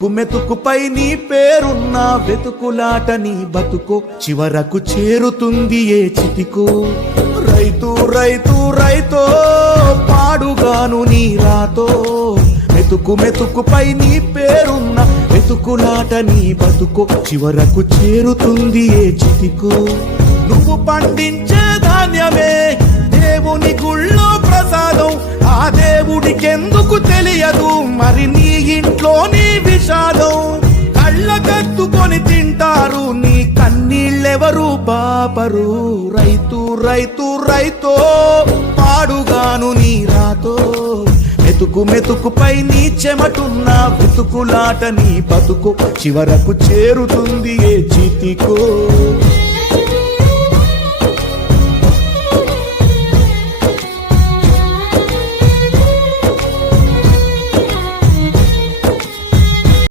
కుమెతుకుపై నీ పేరున్న వెతుకులాట నీ బతుకో చివరకు చేరుతుంది ఏ చితికో. రైతు రైతు రైతో పాడుగాను నీ రాతో మెతుకుపై నీ పేరున్న వెతుకులాట నీ బతుకో చివరకు చేరుతుంది ఏ చితికో. నువ్వు పండించే ధాన్యమే దేవుని గుళ్ళో ప్రసాదం, ఆ దేవుడికెందుకు తెలియదు మరి నీ ఇంట్లో నీ విషాదం. కళ్ళకత్తుకొని తింటారు నీ కన్నీళ్ళెవరు బాపరు. రైతు రైతు రైతో పాడుగాను నీ రాతో మెతుకుపై నీ చెమటున్న వెతుకులాట నీ బతుకు చివరకు చేరుతుంది ఏ చితికో.